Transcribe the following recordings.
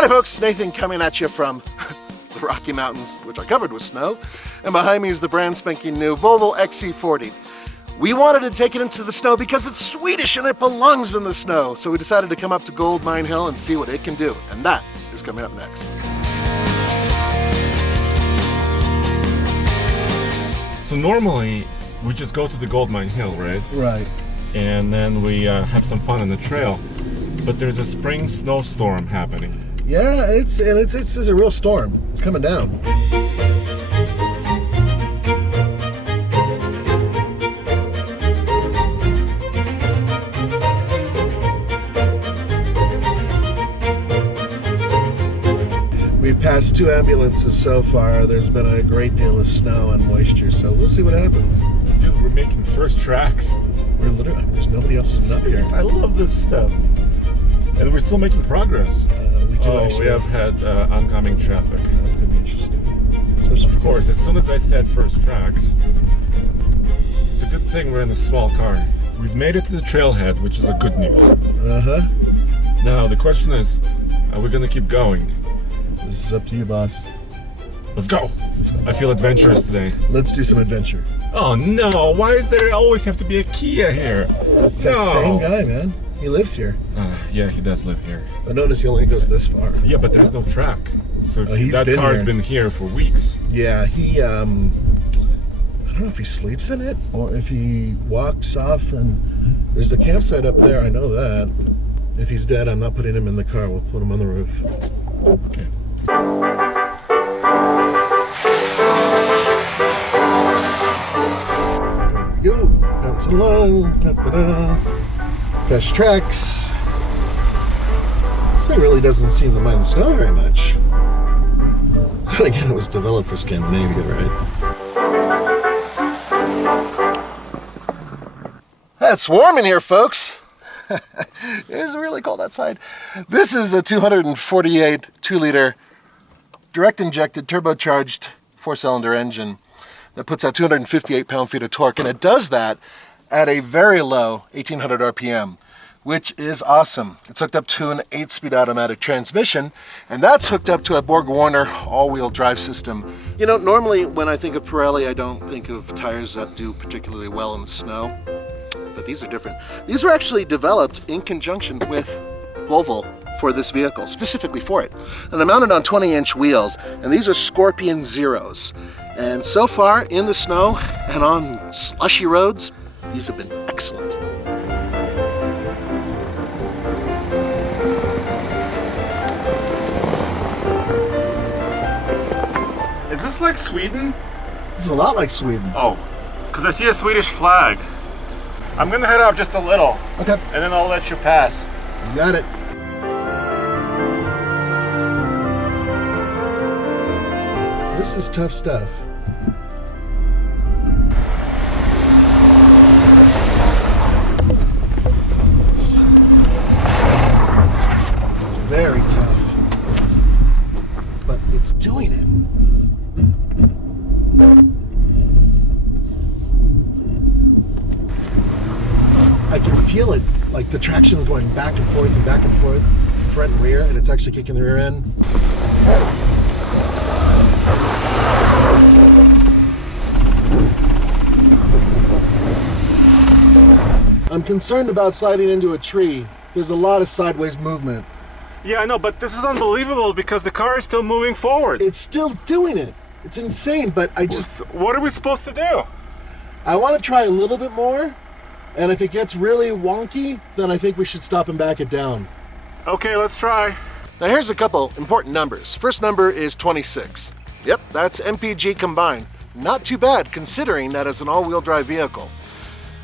Howdy folks, Nathan coming at you from the Rocky Mountains, which are covered with snow. And behind me is the brand spanking new Volvo XC40. We wanted to take it into the snow because it's Swedish and it belongs in the snow. So we decided to come up to Gold Mine Hill and see what it can do. And that is coming up next. So normally we just go to the Gold Mine Hill, right? Right. And then we have some fun on the trail. But there's a spring snowstorm happening. Yeah, it's a real storm. It's coming down. We've passed 2 ambulances so far. There's been a great deal of snow and moisture, so we'll see what happens. Dude, we're making first tracks. We're literally, there's nobody else up here. I love this stuff. And we're still making progress. We have had oncoming traffic. That's going to be interesting. Especially of course, as soon as I said first tracks, it's a good thing we're in a small car. We've made it to the trailhead, which is a good news. Uh-huh. Now, the question is, are we going to keep going? This is up to you, boss. Let's go. Let's go. I feel adventurous today. Let's do some adventure. Oh no, why does there always have to be a Kia here? It's that same guy, man. He lives here. Yeah, he does live here. But notice he only goes this far. Yeah, but there's no track. So that been car's here. been here for weeks. Yeah, he, I don't know if he sleeps in it or if he walks off, and there's a campsite up there, I know that. If he's dead, I'm not putting him in the car. We'll put him on the roof. Okay. There we go. Bouncing along. Da-da-da. Fresh tracks. This thing really doesn't seem to mind the snow very much. And again, it was developed for Scandinavia, right? It's warm in here, folks. It is really cold outside. This is a 248 2-liter direct injected turbocharged 4-cylinder engine that puts out 258 pound-feet of torque, and it does that at a very low 1800 RPM, which is awesome. It's hooked up to an 8-speed automatic transmission, and that's hooked up to a Borg-Warner all-wheel drive system. You know, normally when I think of Pirelli, I don't think of tires that do particularly well in the snow, but these are different. These were actually developed in conjunction with Volvo for this vehicle, specifically for it. And they're mounted on 20-inch wheels, and these are Scorpion Zeros. And so far in the snow and on slushy roads, these have been excellent. Is this like Sweden? This is a lot like Sweden. Oh, because I see a Swedish flag. I'm going to head up just a little. Okay. And then I'll let you pass. You got it. This is tough stuff. It's very tough, but it's doing it. I can feel it, like the traction is going back and forth and back and forth, front and rear, and it's actually kicking the rear end. I'm concerned about sliding into a tree. There's a lot of sideways movement. Yeah, I know, but this is unbelievable because the car is still moving forward. It's still doing it. It's insane, but What are we supposed to do? I want to try a little bit more, and if it gets really wonky, then I think we should stop and back it down. Okay, let's try. Now here's a couple important numbers. First number is 26. Yep, that's MPG combined. Not too bad considering that it's an all-wheel drive vehicle.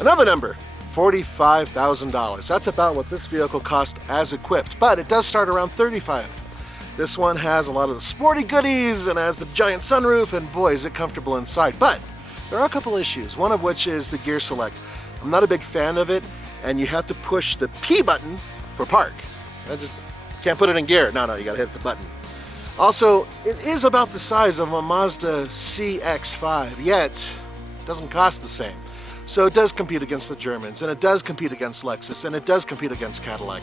Another number, $45,000. That's about what this vehicle cost as equipped, but it does start around $35,000. This one has a lot of the sporty goodies and has the giant sunroof, and boy, is it comfortable inside. But there are a couple issues, one of which is the gear select. I'm not a big fan of it, and you have to push the P button for park. I just can't put it in gear. No, you gotta hit the button. Also, it is about the size of a Mazda CX-5, yet it doesn't cost the same. So it does compete against the Germans, and it does compete against Lexus, and it does compete against Cadillac.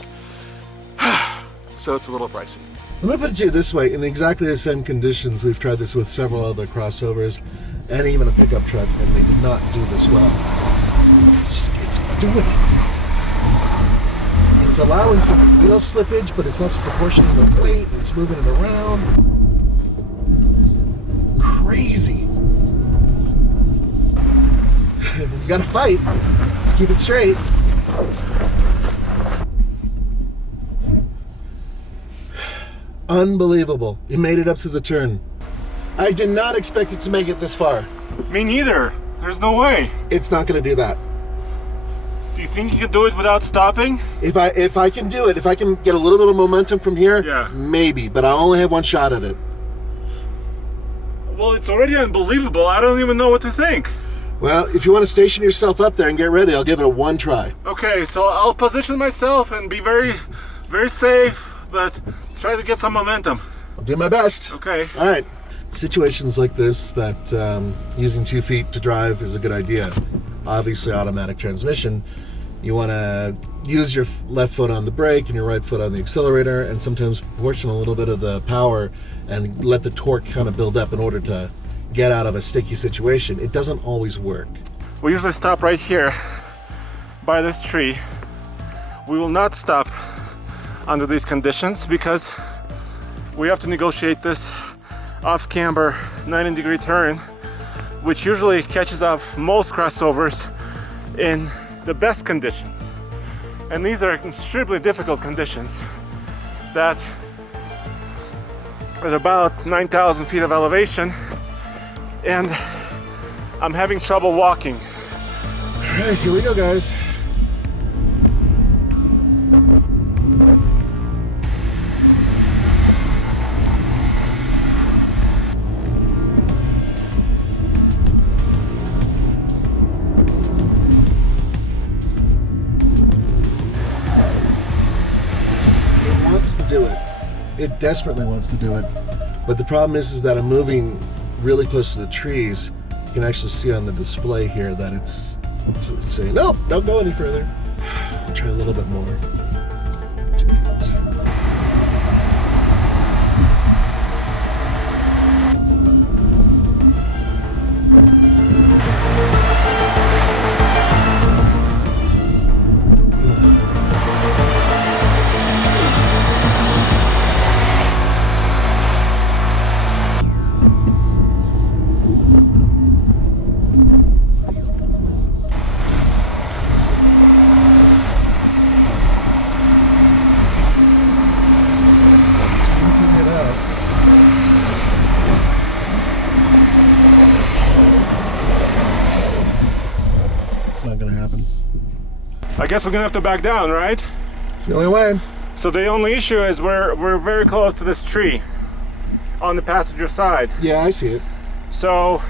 so it's a little pricey. Let me put it to you this way, in exactly the same conditions, we've tried this with several other crossovers and even a pickup truck, and they did not do this well. It's doing it. And it's allowing some wheel slippage, but it's also proportioning the weight, and it's moving it around. Crazy. You gotta fight to keep it straight. Unbelievable. You made it up to the turn. I did not expect it to make it this far. Me neither. There's no way. It's not going to do that. Do you think you could do it without stopping? If I can do it, if I can get a little bit of momentum from here, yeah, maybe, but I only have one shot at it. Well, it's already unbelievable. I don't even know what to think. Well, if you want to station yourself up there and get ready, I'll give it a one try. Okay, so I'll position myself and be very, very safe, but try to get some momentum. I'll do my best. Okay. All right. Situations like this that using 2 feet to drive is a good idea. Obviously, automatic transmission. You want to use your left foot on the brake and your right foot on the accelerator, and sometimes proportion a little bit of the power and let the torque kind of build up in order to get out of a sticky situation. It doesn't always work. We usually stop right here by this tree. We will not stop under these conditions because we have to negotiate this off-camber 90-degree turn, which usually catches up most crossovers in the best conditions. And these are extremely difficult conditions that at about 9,000 feet of elevation, and I'm having trouble walking. All right, here we go, guys. Do it. It desperately wants to do it, but the problem is that I'm moving really close to the trees. You can actually see on the display here that it's saying, no, don't go any further. I'll try a little bit more. I guess we're gonna have to back down, right? It's the only way. So the only issue is we're very close to this tree on the passenger side. Yeah, I see it. So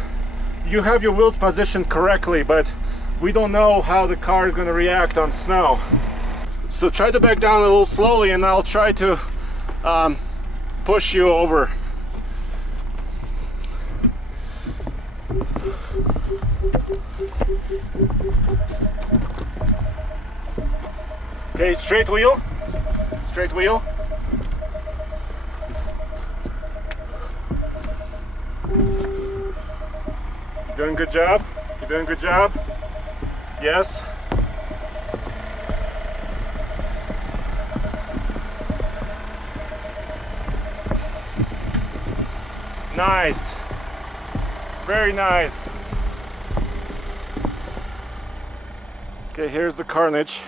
you have your wheels positioned correctly, but we don't know how the car is gonna react on snow. So try to back down a little slowly, and I'll try to push you over. Okay, straight wheel. Straight wheel. You're doing a good job. You're doing a good job. Yes. Nice. Very nice. Okay, here's the carnage.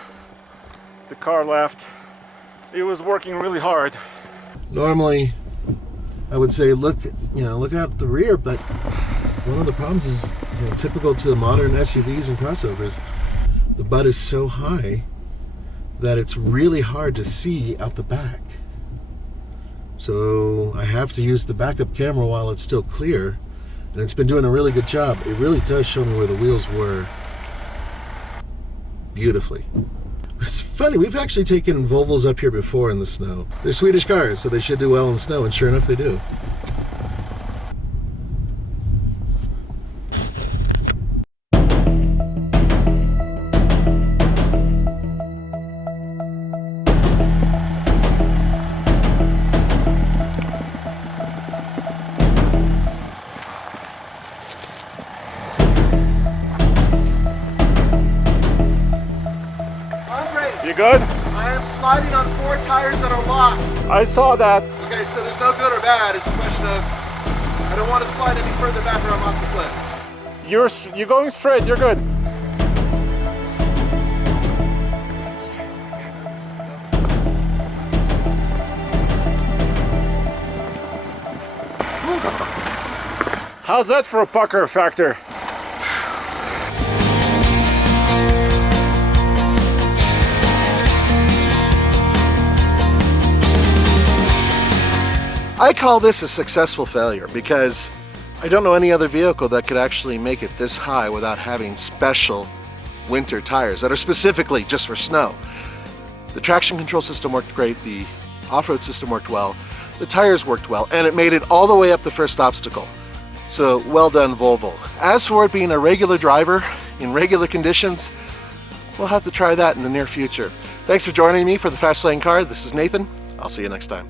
The car left. It was working really hard. Normally, I would say look out the rear, but one of the problems is, typical to modern SUVs and crossovers, the butt is so high that it's really hard to see out the back. So I have to use the backup camera while it's still clear, and it's been doing a really good job. It really does show me where the wheels were beautifully. It's funny, we've actually taken Volvos up here before in the snow. They're Swedish cars, so they should do well in the snow, and sure enough they do. You good? I am sliding on 4 tires that are locked. I saw that. Okay, so there's no good or bad. It's a question of I don't want to slide any further back or I'm off the cliff. You're going straight. You're good. How's that for a pucker factor? I call this a successful failure because I don't know any other vehicle that could actually make it this high without having special winter tires that are specifically just for snow. The traction control system worked great, the off-road system worked well, the tires worked well, and it made it all the way up the first obstacle. So well done, Volvo. As for it being a regular driver in regular conditions, we'll have to try that in the near future. Thanks for joining me for the Fast Lane Car. This is Nathan. I'll see you next time.